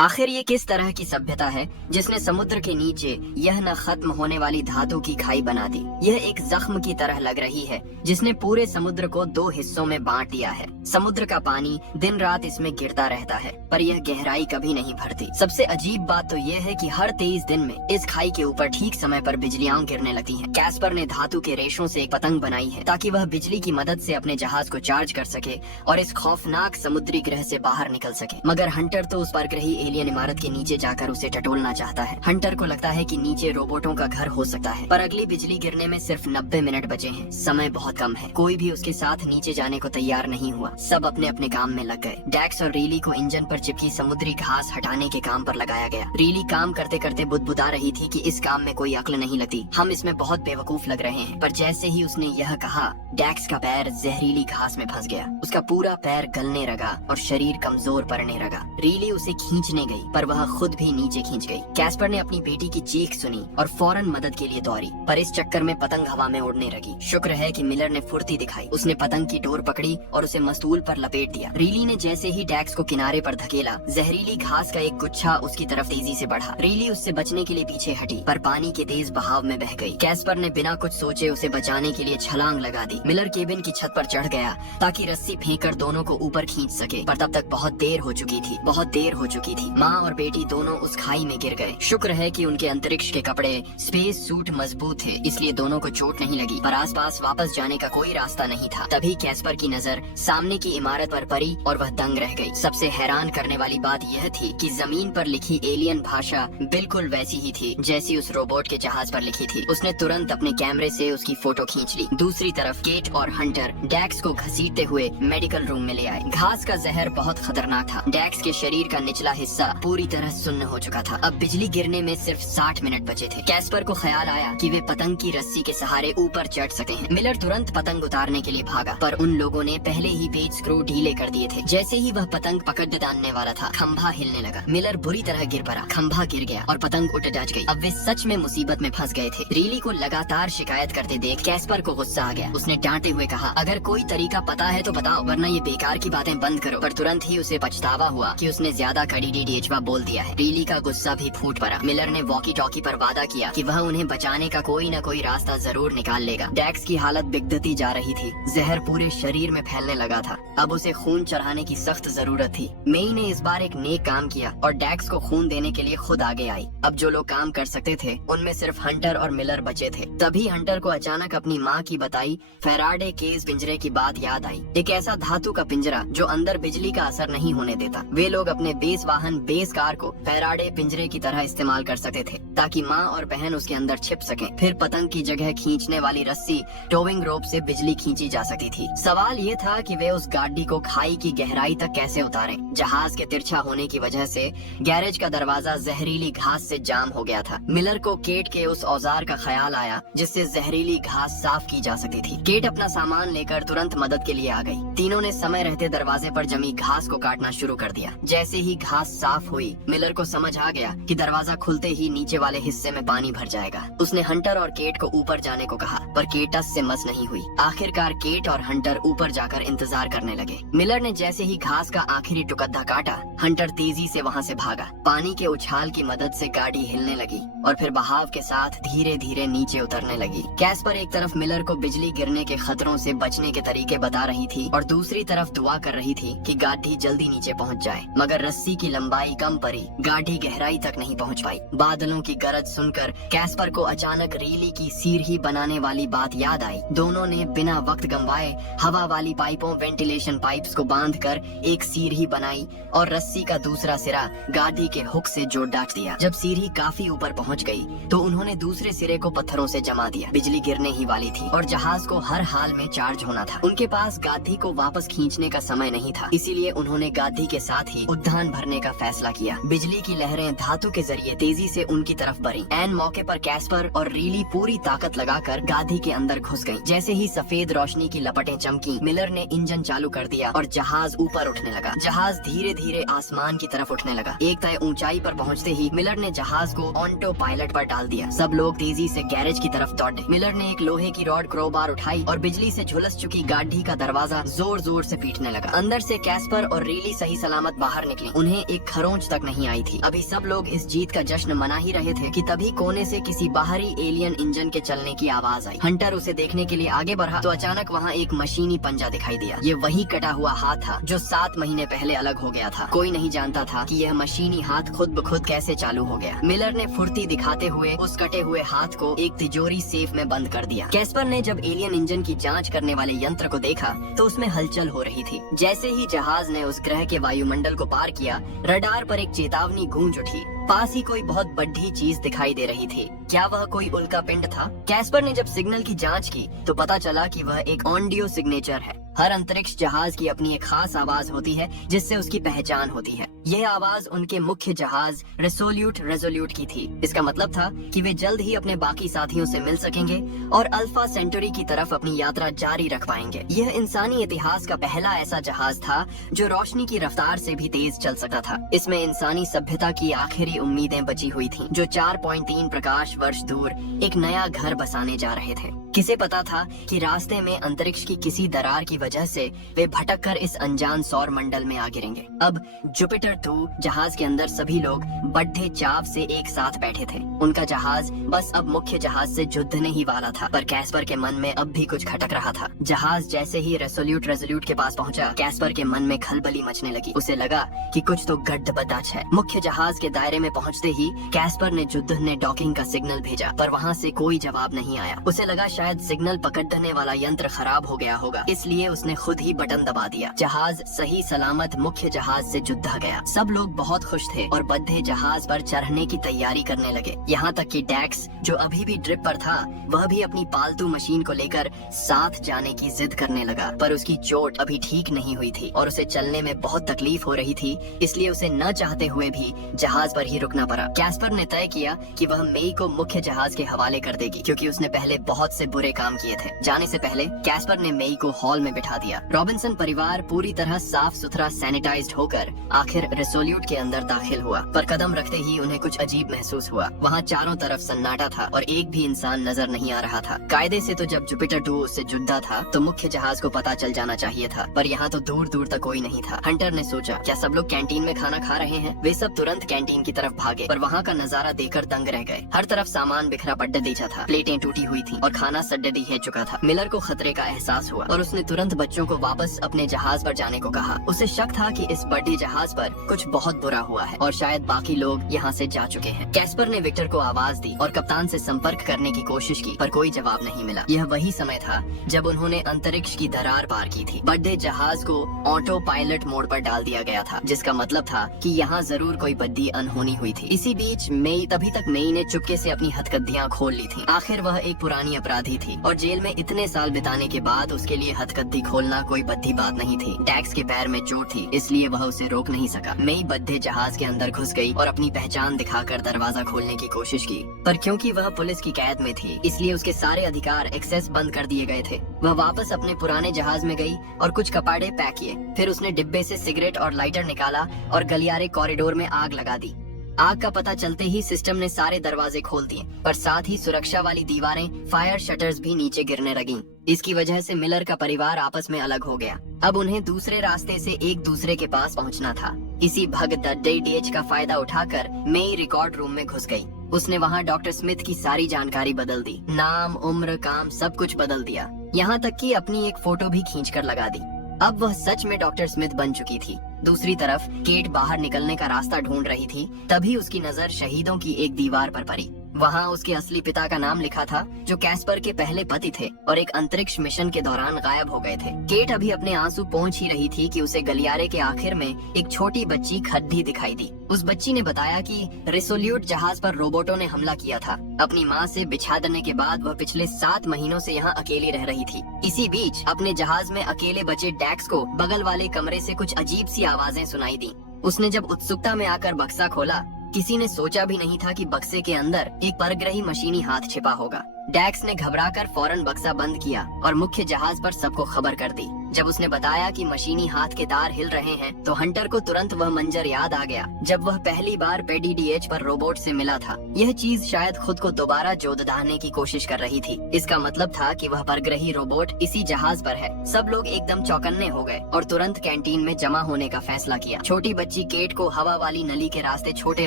आखिर ये किस तरह की सभ्यता है जिसने समुद्र के नीचे यह न खत्म होने वाली धातु की खाई बना दी। यह एक जख्म की तरह लग रही है जिसने पूरे समुद्र को दो हिस्सों में बांट दिया है। समुद्र का पानी दिन रात इसमें गिरता रहता है पर यह गहराई कभी नहीं भरती। सबसे अजीब बात तो यह है कि हर 23 दिन में इस खाई के ऊपर ठीक समय पर बिजलियां गिरने लगती हैं। कैस्पर ने धातु के रेशों से एक पतंग बनाई है ताकि वह बिजली की मदद से अपने जहाज को चार्ज कर सके और इस खौफनाक समुद्री ग्रह से बाहर निकल सके। मगर हंटर तो उस परग्रही एलियन इमारत के नीचे जाकर उसे टटोलना चाहता है। हंटर को लगता है कि नीचे रोबोटों का घर हो सकता है पर अगली बिजली गिरने में सिर्फ 90 मिनट बचे हैं। समय बहुत कम है। कोई भी उसके साथ नीचे जाने को तैयार नहीं हुआ। सब अपने अपने काम में लग गए। डैक्स और रीली को इंजन पर चिपकी समुद्री घास हटाने के काम पर लगाया गया। रीली काम करते करते बुदबुदा रही थी कि इस काम में कोई अक्ल नहीं लगती, हम इसमें बहुत बेवकूफ लग रहे हैं। पर जैसे ही उसने यह कहा, डैक्स का पैर जहरीली घास में फंस गया। उसका पूरा पैर गलने लगा और शरीर कमजोर पड़ने लगा। रीली उसे खींचने गई पर वह खुद भी नीचे खींच गई। कैस्पर ने अपनी बेटी की चीख सुनी और फौरन मदद के लिए दौड़ी पर इस चक्कर में पतंग हवा में उड़ने लगी। शुक्र है कि मिलर ने फुर्ती दिखाई। उसने पतंग की डोर पकड़ी और उसे मस्तूल पर लपेट दिया। रीली ने जैसे ही डैक्स को किनारे पर धकेला, जहरीली घास का एक गुच्छा उसकी तरफ तेजी से बढ़ा। रीली उससे बचने के लिए पीछे हटी पर पानी के तेज बहाव में बह गई। कैस्पर ने बिना कुछ सोचे उसे बचाने के लिए छलांग लगा दी। मिलर केबिन की छत पर चढ़ गया ताकि रस्सी फेंककर दोनों को ऊपर खींच सके पर तब तक बहुत देर हो चुकी थी। माँ और बेटी दोनों उस खाई में गिर गए। शुक्र है कि उनके अंतरिक्ष के कपड़े स्पेस सूट मजबूत थे इसलिए दोनों को चोट नहीं लगी पर आसपास वापस जाने का कोई रास्ता नहीं था। तभी कैस्पर की नजर सामने की इमारत पर पड़ी और वह दंग रह गई। सबसे हैरान करने वाली बात यह थी कि जमीन पर लिखी एलियन भाषा बिल्कुल वैसी ही थी जैसी उस रोबोट के जहाज पर लिखी थी। उसने तुरंत अपने कैमरे से उसकी फोटो खींच ली। दूसरी तरफ केट और हंटर डैक्स को घसीटते हुए मेडिकल रूम में ले आए। घास का जहर बहुत खतरनाक था। डैक्स के शरीर का निचला हिस्सा पूरी तरह सुन्न हो चुका था। अब बिजली गिरने में सिर्फ 60 मिनट बचे थे। कैस्पर को ख्याल आया कि वे पतंग की रस्सी के सहारे ऊपर चढ़ सके हैं। मिलर तुरंत पतंग उतारने के लिए भागा पर उन लोगों ने पहले ही पेच स्क्रू ढीले कर दिए थे। जैसे ही वह पतंग पकड़ डालने वाला था, खंभा हिलने लगा। मिलर बुरी तरह गिर पड़ा। खंभा गिर गया और पतंग उठ डच गई। अब वे सच में मुसीबत में फंस गए थे। रीली को लगातार शिकायत करते देख कैस्पर को गुस्सा आ गया। उसने डांटते हुए कहा, अगर कोई तरीका पता है तो बताओ वरना ये बेकार की बातें बंद करो। पर तुरंत ही उसे पछतावा हुआ कि उसने ज्यादा कड़ी डीडीएचवा बोल दिया है। रीली का गुस्सा भी फूट पड़ा। मिलर ने वॉकी टॉकी पर वादा किया कि वह उन्हें बचाने का कोई न कोई रास्ता जरूर निकाल लेगा। डैक्स की हालत बिगड़ती जा रही थी। जहर पूरे शरीर में फैलने लगा था। अब उसे खून चढ़ाने की सख्त जरूरत थी। मेई ने इस बार एक नेक काम किया और डैक्स को खून देने के लिए खुद आगे आई। अब जो लोग काम कर सकते थे उनमें सिर्फ हंटर और मिलर बचे थे। तभी हंटर को अचानक अपनी माँ की बताई फैराडे केज पिंजरे की बात याद आई। एक ऐसा धातु का पिंजरा जो अंदर बिजली का असर नहीं होने देता। वे लोग अपने बेस वाहन बेस कार को फैराडे पिंजरे की तरह इस्तेमाल कर सकते थे ताकि माँ और बहन उसके अंदर छिप सकें। फिर पतंग की जगह खींचने वाली रस्सी टोविंग रोप से बिजली खींची जा सकती थी। सवाल ये था कि वे उस गाड़ी को खाई की गहराई तक कैसे उतारें। जहाज के तिरछा होने की वजह से गैरेज का दरवाजा जहरीली घास से जाम हो गया था। मिलर को केट के उस औजार का ख्याल आया जिससे जहरीली घास साफ की जा सकती थी। केट अपना सामान लेकर तुरंत मदद के लिए आ गई। तीनों ने समय रहते दरवाजे पर जमी घास को काटना शुरू कर दिया। जैसे ही घास साफ हुई, मिलर को समझ आ गया कि दरवाजा खुलते ही नीचे वाले हिस्से में पानी भर जाएगा। उसने हंटर और केट को ऊपर जाने को कहा पर केट टस से मस नहीं हुई। आखिरकार केट और हंटर ऊपर जाकर इंतजार करने लगे। मिलर ने जैसे ही घास का आखिरी टुकड़ा काटा, हंटर तेजी से वहाँ से भागा। पानी के उछाल की मदद से गाड़ी हिलने लगी और फिर बहाव के साथ धीरे धीरे नीचे उतरने लगी। कैस्पर एक तरफ मिलर को बिजली गिरने के खतरों से बचने के तरीके बता रही थी और दूसरी तरफ दुआ कर रही थी कि गाड़ी जल्दी नीचे पहुँच जाए। मगर रस्सी की लंबाई कम पड़ी, गाड़ी गहराई तक नहीं पहुँच पाई। बादलों की गरज सुनकर कैस्पर को अचानक रीली की सीढ़ी बनाने वाली बात याद आई। दोनों ने बिना वक्त गंवाए हवा वाली पाइपों वेंटिलेशन पाइप्स को बांधकर एक सीढ़ी बनाई और रस्सी का दूसरा सिरा गाड़ी के हुक से जोड़ डाट दिया। जब सीढ़ी काफी ऊपर पहुंच गई तो उन्होंने दूसरे सिरे को पत्थरों से जमा दिया। बिजली गिरने ही वाली थी और जहाज को हर हाल में चार्ज होना था। उनके पास गाड़ी को वापस खींचने का समय नहीं था, इसीलिए उन्होंने गाड़ी के साथ ही उद्यान भरने का फैसला किया। बिजली की लहरें धातु के जरिए तेजी से उनकी तरफ बढ़ी। एन मौके पर कैस्पर और रीली पूरी ताकत लगाकर गाड़ी के अंदर घुस गई। जैसे ही सफेद रोशनी की लपटें चमकी, मिलर ने इंजन चालू कर दिया और जहाज ऊपर उठने लगा। जहाज धीरे धीरे आसमान की तरफ उठने लगा। एक तय ऊंचाई पर पहुंचते ही मिलर ने जहाज को ऑटो पायलट पर डाल दिया। सब लोग तेजी से गैरेज की तरफ दौड़े। मिलर ने एक लोहे की रॉड क्रोबार उठाई और बिजली से झुलस चुकी गाड़ी का दरवाजा जोर जोर से पीटने लगा। अंदर से कैस्पर और रीली सही सलामत बाहर निकली। उन्हें एक खरोंच तक नहीं आई थी। अभी सब लोग इस जीत का जश्न मना ही रहे थे कि तभी कोने से किसी बाहरी एलियन इंजन के चलने की आवाज आई। हंटर उसे देखने के लिए आगे बढ़ा तो अचानक वहाँ एक मशीनी पंजा दिखाई दिया। ये वही कटा हुआ हाथ था जो 7 महीने पहले अलग हो गया था। कोई नहीं जानता था कि यह मशीनी हाथ खुद ब खुद कैसे चालू हो गया। मिलर ने फुर्ती दिखाते हुए उस कटे हुए हाथ को एक तिजोरी सेफ में बंद कर दिया। कैस्पर ने जब एलियन इंजन की जांच करने वाले यंत्र को देखा तो उसमें हलचल हो रही थी। जैसे ही जहाज ने उस ग्रह के वायुमंडल को पार किया, रडार पर एक चेतावनी गूंज उठी। पास ही कोई बहुत बड़ी चीज दिखाई दे रही थी। क्या वह कोई उल्का पिंड था? कैस्पर ने जब सिग्नल की जांच की तो पता चला कि वह एक ऑडियो सिग्नेचर है। हर अंतरिक्ष जहाज की अपनी एक खास आवाज होती है जिससे उसकी पहचान होती है। यह आवाज उनके मुख्य जहाज रेसोल्यूट की थी। इसका मतलब था कि वे जल्द ही अपने बाकी साथियों से मिल सकेंगे और अल्फा सेंचुरी की तरफ अपनी यात्रा जारी रख पाएंगे। यह इंसानी इतिहास का पहला ऐसा जहाज था जो रोशनी की रफ्तार से भी तेज चल सकता था। इसमें इंसानी सभ्यता की आखिरी उम्मीदें बची हुई थीं, जो 4.3 प्रकाश वर्ष दूर एक नया घर बसाने जा रहे थे। किसे पता था कि रास्ते में अंतरिक्ष की किसी दरार की वजह से वे भटक कर इस अनजान सौर मंडल में आ गिरेंगे। अब जुपिटर 2 जहाज के अंदर सभी लोग बड़े चाव से एक साथ बैठे थे। उनका जहाज बस अब मुख्य जहाज से जुड़ने ही वाला था, पर कैस्पर के मन में अब भी कुछ खटक रहा था। जहाज जैसे ही रेसोल्यूट के पास पहुंचा, कैस्पर के मन में खलबली मचने लगी। उसे लगा कि कुछ तो गड़बड़ है। मुख्य जहाज के दायरे में पहुंचते ही कैस्पर ने युद्ध ने डॉकिंग का सिग्नल भेजा, पर वहाँ से कोई जवाब नहीं आया। उसे लगा शायद सिग्नल पकड़ने वाला यंत्र खराब हो गया होगा, इसलिए उसने खुद ही बटन दबा दिया। जहाज सही सलामत मुख्य जहाज से जुड़ा गया। सब लोग बहुत खुश थे और बद्दे जहाज पर चढ़ने की तैयारी करने लगे। यहाँ तक कि डैक्स, जो अभी भी ड्रिप पर था, वह भी अपनी पालतू मशीन को लेकर साथ जाने की जिद करने लगा। पर उसकी चोट अभी ठीक नहीं हुई थी और उसे चलने में बहुत तकलीफ हो रही थी, इसलिए उसे न चाहते हुए भी जहाज पर ही रुकना पड़ा। कैस्पर ने तय किया कि वह मेई को मुख्य जहाज के हवाले कर देगी, क्योंकि उसने पहले बहुत से बुरे काम किए थे। जाने से पहले कैस्पर ने मेई को हॉल में बिठा दिया। रॉबिन्सन परिवार पूरी तरह साफ सुथरा सैनिटाइज्ड होकर आखिर रेसोल्यूट के अंदर दाखिल हुआ, पर कदम रखते ही उन्हें कुछ अजीब महसूस हुआ। वहाँ चारों तरफ सन्नाटा था और एक भी इंसान नजर नहीं आ रहा था। कायदे से तो जब जुपिटर 2 उससे जुड़ा था तो मुख्य जहाज को पता चल जाना चाहिए था, पर यहाँ तो दूर दूर तक कोई नहीं था। हंटर ने सोचा, क्या सब लोग कैंटीन में खाना खा रहे हैं? वे सब तुरंत कैंटीन की तरफ भागे, पर वहाँ का नजारा देखकर दंग रह गए। हर तरफ सामान बिखरा पड्डा दीचा था, प्लेटें टूटी हुई थी और खाना सड्डे है चुका था। मिलर को खतरे का एहसास हुआ और उसने तुरंत बच्चों को वापस अपने जहाज पर जाने को कहा। उसे शक था कि इस बड़े जहाज पर कुछ बहुत बुरा हुआ है और शायद बाकी लोग यहाँ से जा चुके हैं। कैस्पर ने विक्टर को आवाज दी और कप्तान से संपर्क करने की कोशिश की, पर कोई जवाब नहीं मिला। यह वही समय था जब उन्होंने अंतरिक्ष की दरार पार की थी। बड़े जहाज को ऑटो पायलट मोड पर डाल दिया गया था, जिसका मतलब था कि यहाँ जरूर कोई बद्दी अनहोनी हुई थी। इसी बीच तभी तक मेई ने चुपके से अपनी हथकड़ियाँ खोल ली थी। आखिर वह एक पुरानी अपराधी थी और जेल में इतने साल बिताने के बाद उसके लिए हथकड़ी खोलना कोई बद्दी बात नहीं थी। डैक्स के पैर में चोट थी, इसलिए वह उसे रोक नहीं सका। मेई बद्दे जहाज के अंदर घुस गई और अपनी पहचान दिखाकर दरवाजा खोलने की कोशिश की, पर क्योंकि वह पुलिस की कैद में थी, इसलिए उसके सारे अधिकार एक्सेस बंद कर दिए गए थे। वह वापस अपने पुराने जहाज में गई और कुछ कपड़े पैक किए। फिर उसने डिब्बे से सिगरेट और लाइटर निकाला और गलियारे कॉरिडोर में आग लगा दी। आग का पता चलते ही सिस्टम ने सारे दरवाजे खोल दिए, पर साथ ही सुरक्षा वाली दीवारें, फायर शटर्स भी नीचे गिरने लगीं। इसकी वजह से मिलर का परिवार आपस में अलग हो गया। अब उन्हें दूसरे रास्ते से एक दूसरे के पास पहुंचना था। इसी भगदड़ का फायदा उठाकर मेई रिकॉर्ड रूम में घुस गई। उसने वहां डॉक्टर स्मिथ की सारी जानकारी बदल दी, नाम, उम्र, काम सब कुछ बदल दिया, यहाँ तक कि अपनी एक फोटो भी खींच कर लगा दी। अब वह सच में डॉक्टर स्मिथ बन चुकी थी। दूसरी तरफ केट बाहर निकलने का रास्ता ढूंढ रही थी, तभी उसकी नजर शहीदों की एक दीवार पर पड़ी। वहाँ उसके असली पिता का नाम लिखा था, जो कैस्पर के पहले पति थे और एक अंतरिक्ष मिशन के दौरान गायब हो गए थे। केट अभी अपने आंसू पोंछ ही रही थी कि उसे गलियारे के आखिर में एक छोटी बच्ची खड्डी दिखाई दी। उस बच्ची ने बताया कि रेसोल्यूट जहाज पर रोबोटों ने हमला किया था। अपनी माँ से बिछाड़ने के बाद वह पिछले 7 महीनों से यहाँ अकेली रह रही थी। इसी बीच अपने जहाज में अकेले बचे डैक्स को बगल वाले कमरे से कुछ अजीब सी आवाजें सुनाई दी। उसने जब उत्सुकता में आकर बक्सा खोला, किसी ने सोचा भी नहीं था कि बक्से के अंदर एक परग्रही मशीनी हाथ छिपा होगा। डैक्स ने घबराकर फौरन बक्सा बंद किया और मुख्य जहाज पर सबको खबर कर दी। जब उसने बताया कि मशीनी हाथ के तार हिल रहे हैं तो हंटर को तुरंत वह मंजर याद आ गया जब वह पहली बार पेडीडीएच पर रोबोट से मिला था। यह चीज शायद खुद को दोबारा जोतदाने की कोशिश कर रही थी। इसका मतलब था कि वह परग्रही रोबोट इसी जहाज पर है। सब लोग एकदम चौकन्ने हो गए और तुरंत कैंटीन में जमा होने का फैसला किया। छोटी बच्ची केट को हवा वाली नली के रास्ते छोटे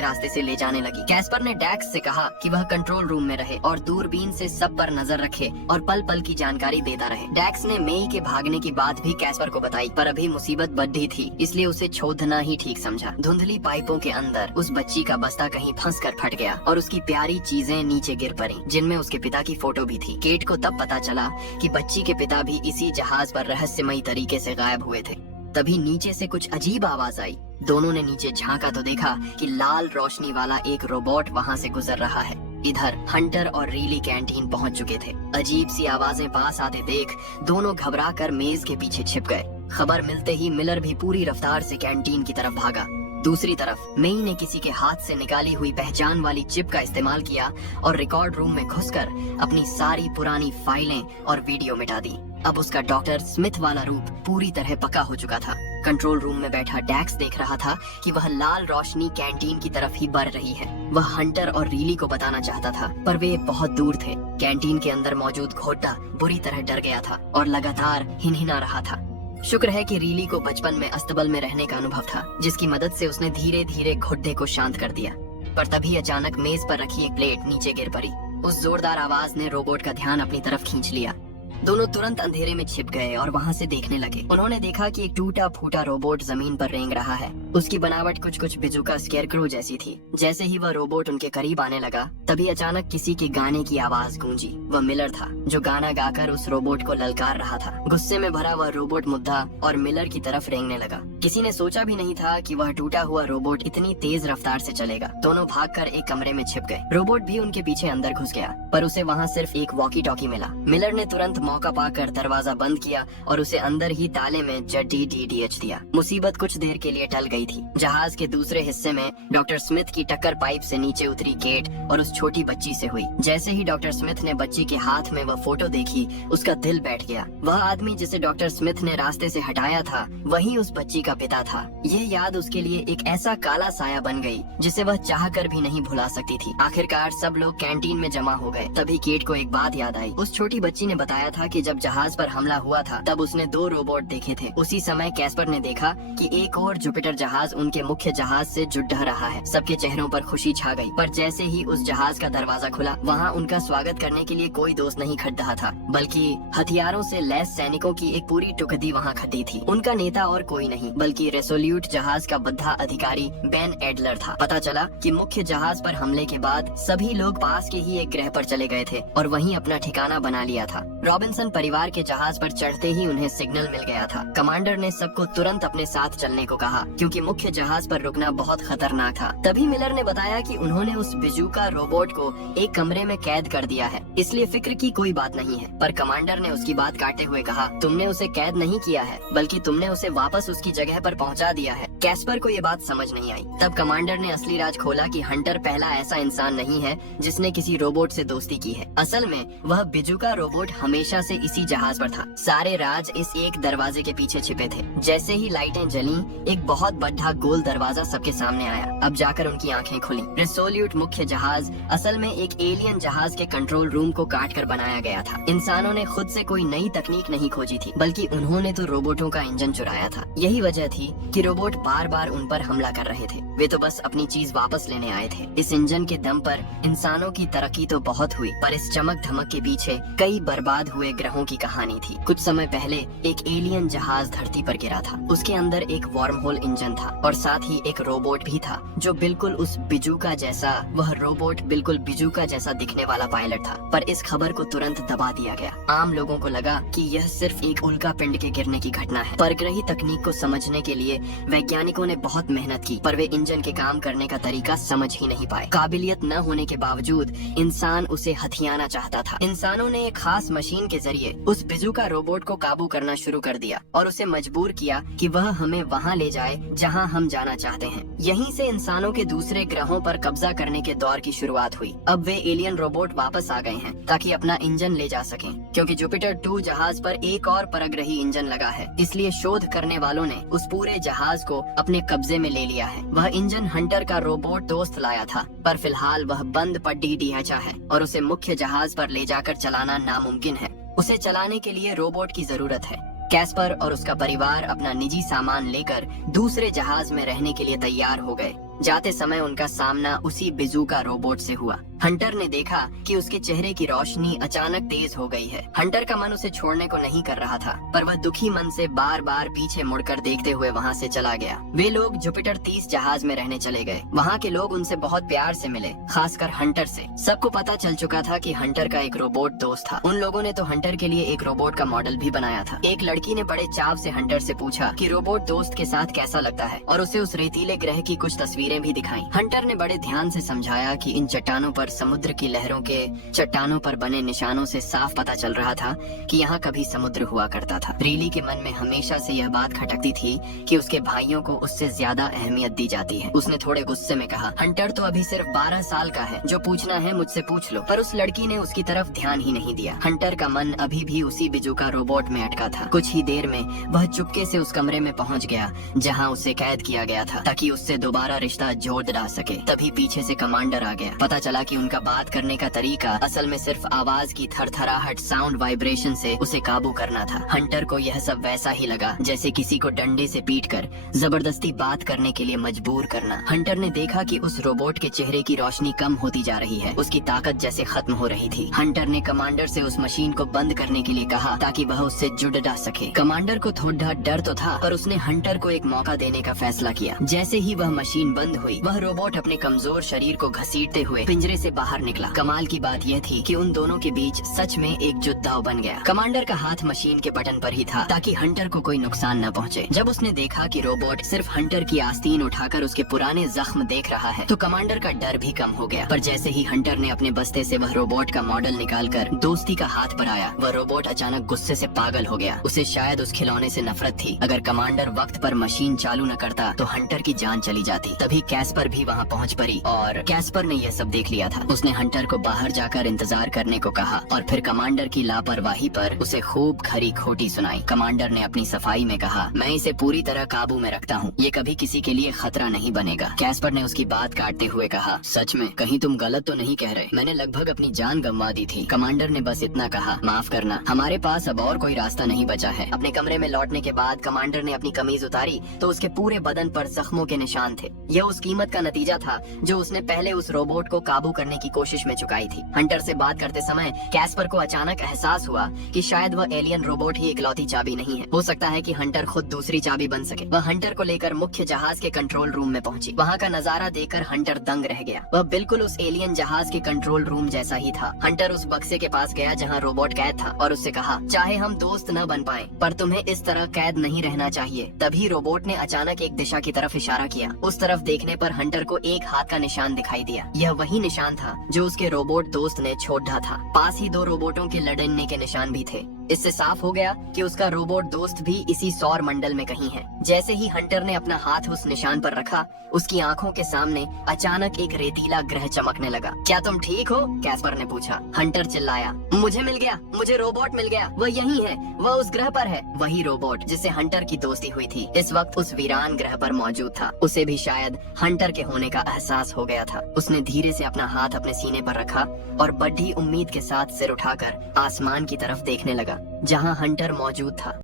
रास्ते से ले जाने लगी। कैस्पर ने डैक्स से कहा कि वह कंट्रोल रूम में रहे और दूरबीन से सब पर नजर रखे और पल पल की जानकारी देता रहे। डैक्स ने मेई के भागने की बात भी कैस्पर को बताई, पर अभी मुसीबत बढ़ी थी इसलिए उसे छोड़ना ही ठीक समझा। धुंधली पाइपों के अंदर उस बच्ची का बस्ता कहीं फंस कर फट गया और उसकी प्यारी चीजें नीचे गिर पड़ी, जिनमें उसके पिता की फोटो भी थी। केट को तब पता चला कि बच्ची के पिता भी इसी जहाज पर रहस्यमयी तरीके से गायब हुए थे। तभी नीचे से कुछ अजीब आवाज आई। दोनों ने नीचे झांका तो देखा कि लाल रोशनी वाला एक रोबोट वहाँ से गुजर रहा है। इधर हंटर और रीली कैंटीन पहुंच चुके थे। अजीब सी आवाजें पास आते देख दोनों घबरा कर मेज के पीछे छिप गए। खबर मिलते ही मिलर भी पूरी रफ्तार से कैंटीन की तरफ भागा। दूसरी तरफ मेई ने किसी के हाथ से निकाली हुई पहचान वाली चिप का इस्तेमाल किया और रिकॉर्ड रूम में घुसकर अपनी सारी पुरानी फाइलें और वीडियो मिटा दी। अब उसका डॉक्टर स्मिथ वाला रूप पूरी तरह पक्का हो चुका था। कंट्रोल रूम में बैठा डैक्स देख रहा था कि वह लाल रोशनी कैंटीन की तरफ ही बढ़ रही है। वह हंटर और रीली को बताना चाहता था, पर वे बहुत दूर थे। कैंटीन के अंदर मौजूद घोटा बुरी तरह डर गया था और लगातार हिनहिना रहा था। शुक्र है कि रीली को बचपन में अस्तबल में रहने का अनुभव था, जिसकी मदद से उसने धीरे धीरे घुट्टे को शांत कर दिया। पर तभी अचानक मेज पर रखी एक प्लेट नीचे गिर पड़ी। उस जोरदार आवाज ने रोबोट का ध्यान अपनी तरफ खींच लिया। दोनों तुरंत अंधेरे में छिप गए और वहाँ से देखने लगे। उन्होंने देखा कि एक टूटा फूटा रोबोट जमीन पर रेंग रहा है। उसकी बनावट कुछ बिजुका स्केरक्रो जैसी थी। जैसे ही वह रोबोट उनके करीब आने लगा तभी अचानक किसी के गाने की आवाज गूंजी। वह मिलर था जो गाना गाकर उस रोबोट को ललकार रहा था। गुस्से में भरा वह रोबोट मुद्दा और मिलर की तरफ रेंगने लगा। किसी ने सोचा भी नहीं था कि वह टूटा हुआ रोबोट इतनी तेज रफ्तार से चलेगा। दोनों भागकर एक कमरे में छिप गए। रोबोट भी उनके पीछे अंदर घुस गया, पर उसे वहाँ सिर्फ एक वॉकी टॉकी मिला। मिलर ने तुरंत मौका पाकर दरवाजा बंद किया और उसे अंदर ही ताले में जड्डी डीडीएच दिया। मुसीबत कुछ देर के लिए टल गई थी। जहाज के दूसरे हिस्से में डॉक्टर स्मिथ की टक्कर पाइप से नीचे उतरी केट और उस छोटी बच्ची से हुई। जैसे ही डॉक्टर स्मिथ ने बच्ची के हाथ में वह फोटो देखी, उसका दिल बैठ गया। वह आदमी जिसे डॉक्टर स्मिथ ने रास्ते से हटाया था वही उस बच्ची का पिता था। यह याद उसके लिए एक ऐसा काला साया बन गई जिसे वह चाहकर भी नहीं भुला सकती थी। आखिरकार सब लोग कैंटीन में जमा हो गए। तभी केट को एक बात याद आई। उस छोटी बच्ची ने बताया था कि जब जहाज पर हमला हुआ था तब उसने 2 रोबोट देखे थे। उसी समय कैस्पर ने देखा कि एक और जुपिटर जहाज उनके मुख्य जहाज से जुड़ रहा है। सबके चेहरों पर खुशी छा गई। पर जैसे ही उस जहाज का दरवाजा खुला वहाँ उनका स्वागत करने के लिए कोई दोस्त नहीं खड़ रहा था, बल्कि हथियारों से लैस सैनिकों की एक पूरी टुकड़ी वहाँ खड़ी थी। उनका नेता और कोई नहीं बल्कि रेसोल्यूट जहाज का बद्धा अधिकारी बेन एडलर था। पता चला कि मुख्य जहाज पर हमले के बाद सभी लोग पास के ही एक ग्रह पर चले गए थे और वहीं अपना ठिकाना बना लिया था। रॉबिन्सन परिवार के जहाज पर चढ़ते ही उन्हें सिग्नल मिल गया था। कमांडर ने सबको तुरंत अपने साथ चलने को कहा क्योंकि मुख्य जहाज पर रुकना बहुत खतरनाक था। तभी मिलर ने बताया कि उन्होंने उस बिजूका रोबोट को एक कमरे में कैद कर दिया है, इसलिए फिक्र की कोई बात नहीं है। पर कमांडर ने उसकी बात काटते हुए कहा, तुमने उसे कैद नहीं किया है बल्कि तुमने उसे वापस उसकी जगह पर पहुंचा दिया है। कैस्पर को ये बात समझ नहीं आई। तब कमांडर ने असली राज खोला कि हंटर पहला ऐसा इंसान नहीं है जिसने किसी रोबोट से दोस्ती की है। असल में वह बिजूका रोबोट हमेशा से इसी जहाज पर था। सारे राज इस एक दरवाजे के पीछे छिपे थे। जैसे ही लाइटें जली एक बहुत बड़ा गोल दरवाजा सबके सामने आया। अब जाकर उनकी आंखें खुली। रेसोल्यूट मुख्य जहाज असल में एक एलियन जहाज के कंट्रोल रूम को काट कर बनाया गया था। इंसानों ने खुद से कोई नई तकनीक नहीं खोजी थी बल्कि उन्होंने तो रोबोटों का इंजन चुराया था। यही वजह थी कि रोबोट बार बार उन पर हमला कर रहे थे। वे तो बस अपनी चीज वापस लेने आए थे। इस इंजन के दम पर इंसानों की तरक्की तो बहुत हुई, पर इस चमक धमक के पीछे कई बर्बाद हुए ग्रहों की कहानी थी। कुछ समय पहले एक एलियन जहाज धरती पर गिरा था। उसके अंदर एक वार्म होल इंजन था और साथ ही एक रोबोट भी था जो बिल्कुल उस बिजूका जैसा, वह रोबोट बिल्कुल बिजूका जैसा दिखने वाला पायलट था। पर इस खबर को तुरंत दबा दिया गया। आम लोगों को लगा कि यह सिर्फ एक उल्का पिंड के गिरने की घटना है। परग्रही तकनीक को समझने के लिए वैज्ञानिक वैज्ञानिकों ने बहुत मेहनत की, पर वे इंजन के काम करने का तरीका समझ ही नहीं पाए। काबिलियत न होने के बावजूद इंसान उसे हथियाना चाहता था। इंसानों ने एक खास मशीन के जरिए उस बिजुका रोबोट को काबू करना शुरू कर दिया और उसे मजबूर किया कि वह हमें वहां ले जाए जहां हम जाना चाहते हैं। यहीं से इंसानों के दूसरे ग्रहों पर कब्जा करने के दौर की शुरुआत हुई। अब वे एलियन रोबोट वापस आ गए हैं ताकि अपना इंजन ले जा सकें, क्योंकि जुपिटर 2 जहाज पर एक और परग्रही इंजन लगा है। इसलिए शोध करने वालों ने उस पूरे जहाज को अपने कब्जे में ले लिया है। वह इंजन हंटर का रोबोट दोस्त लाया था, पर फिलहाल वह बंद पट्टी ढांचा है और उसे मुख्य जहाज पर ले जाकर चलाना नामुमकिन है। उसे चलाने के लिए रोबोट की जरूरत है। कैस्पर और उसका परिवार अपना निजी सामान लेकर दूसरे जहाज में रहने के लिए तैयार हो गए। जाते समय उनका सामना उसी बिजुका रोबोट से हुआ। हंटर ने देखा कि उसके चेहरे की रोशनी अचानक तेज हो गई है। हंटर का मन उसे छोड़ने को नहीं कर रहा था, पर वह दुखी मन से बार बार पीछे मुड़कर देखते हुए वहाँ से चला गया। वे लोग जुपिटर 30 जहाज में रहने चले गए। वहाँ के लोग उनसे बहुत प्यार से मिले, खासकर हंटर से। सबको पता चल चुका था कि हंटर का एक रोबोट दोस्त था। उन लोगों ने तो हंटर के लिए एक रोबोट का मॉडल भी बनाया था। एक लड़की ने बड़े चाव से हंटर से पूछा कि रोबोट दोस्त के साथ कैसा लगता है, और उसे उस रेतीले ग्रह की कुछ तस्वीरें भी दिखाई। हंटर ने बड़े ध्यान से समझाया कि इन चट्टानों पर समुद्र की लहरों के चट्टानों पर बने निशानों से साफ पता चल रहा था कि यहाँ कभी समुद्र हुआ करता था। रीली के मन में हमेशा से यह बात खटकती थी कि उसके भाइयों को उससे ज्यादा अहमियत दी जाती है। उसने थोड़े गुस्से में कहा, हंटर तो अभी सिर्फ 12 साल का है, जो पूछना है मुझसे पूछ लो। पर उस लड़की ने उसकी तरफ ध्यान ही नहीं दिया। हंटर का मन अभी भी उसी बिजुका रोबोट में अटका था। कुछ ही देर में वह चुपके से उस कमरे में पहुँच गया जहाँ उसे कैद किया गया था, ताकि उससे दोबारा रिश्ता जोड़ डाल सके। तभी पीछे से कमांडर आ गया। पता चला कि उनका बात करने का तरीका असल में सिर्फ आवाज की थरथराहट, साउंड वाइब्रेशन से उसे काबू करना था। हंटर को यह सब वैसा ही लगा जैसे किसी को डंडे से पीटकर जबरदस्ती बात करने के लिए मजबूर करना। हंटर ने देखा कि उस रोबोट के चेहरे की रोशनी कम होती जा रही है, उसकी ताकत जैसे खत्म हो रही थी। हंटर ने कमांडर से उस मशीन को बंद करने के लिए कहा ताकि वह उससे जुड़ जा सके। कमांडर को थोड़ा डर तो था, पर उसने हंटर को एक मौका देने का फैसला किया। जैसे ही वह मशीन बंद हुई, वह रोबोट अपने कमजोर शरीर को घसीटते हुए पिंजरे से बाहर निकला। कमाल की बात यह थी कि उन दोनों के बीच सच में एक जुद्दाव बन गया। कमांडर का हाथ मशीन के बटन पर ही था ताकि हंटर को कोई नुकसान न पहुंचे। जब उसने देखा कि रोबोट सिर्फ हंटर की आस्तीन उठाकर उसके पुराने जख्म देख रहा है, तो कमांडर का डर भी कम हो गया। पर जैसे ही हंटर ने अपने बस्ते से वह रोबोट का मॉडल निकालकर दोस्ती का हाथ बढ़ाया, वह रोबोट अचानक गुस्से से पागल हो गया। उसे शायद उस खिलौने से नफरत थी। अगर कमांडर वक्त पर मशीन चालू न करता तो हंटर की जान चली जाती। तभी कैस्पर भी वहाँ पहुँच पड़ी और कैस्पर ने यह सब देख लिया था। उसने हंटर को बाहर जाकर इंतजार करने को कहा और फिर कमांडर की लापरवाही पर उसे खूब खरी खोटी सुनाई। कमांडर ने अपनी सफाई में कहा, मैं इसे पूरी तरह काबू में रखता हूँ, ये कभी किसी के लिए खतरा नहीं बनेगा। कैस्पर ने उसकी बात काटते हुए कहा, सच में कहीं तुम गलत तो नहीं कह रहे? मैंने लगभग अपनी जान गंवा दी थी। कमांडर ने बस इतना कहा, माफ करना, हमारे पास अब और कोई रास्ता नहीं बचा है। अपने कमरे में लौटने के बाद कमांडर ने अपनी कमीज उतारी तो उसके पूरे बदन पर जख्मों के निशान थे। यह उस कीमत का नतीजा था जो उसने पहले उस रोबोट को काबू करने की कोशिश में चुकाई थी। हंटर से बात करते समय कैस्पर को अचानक एहसास हुआ कि शायद वह एलियन रोबोट ही इकलौती चाबी नहीं है। हो सकता है कि हंटर खुद दूसरी चाबी बन सके। वह हंटर को लेकर मुख्य जहाज के कंट्रोल रूम में पहुंची। वहाँ का नजारा देखकर हंटर दंग रह गया। वह बिल्कुल उस एलियन जहाज के कंट्रोल रूम जैसा ही था। हंटर उस बक्से के पास गया जहाँ रोबोट कैद था और उससे कहा, चाहे हम दोस्त न बन पाए, पर तुम्हें इस तरह कैद नहीं रहना चाहिए। तभी रोबोट ने अचानक एक दिशा की तरफ इशारा किया। उस तरफ देखने पर हंटर को एक हाथ का निशान दिखाई दिया। यह वही निशान था जो उसके रोबोट दोस्त ने छोड़ा था। पास ही 2 रोबोटों के लड़ने के निशान भी थे। इससे साफ हो गया कि उसका रोबोट दोस्त भी इसी सौर मंडल में कहीं है। जैसे ही हंटर ने अपना हाथ उस निशान पर रखा, उसकी आंखों के सामने अचानक एक रेतीला ग्रह चमकने लगा। क्या तुम ठीक हो? कैस्पर ने पूछा। हंटर चिल्लाया, मुझे मिल गया, मुझे रोबोट मिल गया। वह यही है, वह उस ग्रह पर है। वही रोबोट जिससे हंटर की दोस्ती हुई थी इस वक्त उस वीरान ग्रह पर मौजूद था। उसे भी शायद हंटर के होने का एहसास हो गया था। उसने धीरे से अपना हाथ अपने सीने पर रखा और बड़ी उम्मीद के साथ सिर उठाकर आसमान की तरफ देखने लगा जहां हंटर मौजूद था।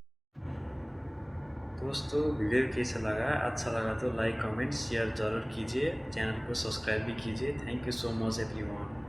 दोस्तों, वीडियो कैसा लगा? अच्छा लगा तो लाइक, कमेंट, शेयर जरूर कीजिए। चैनल को सब्सक्राइब भी कीजिए। Thank you so much everyone.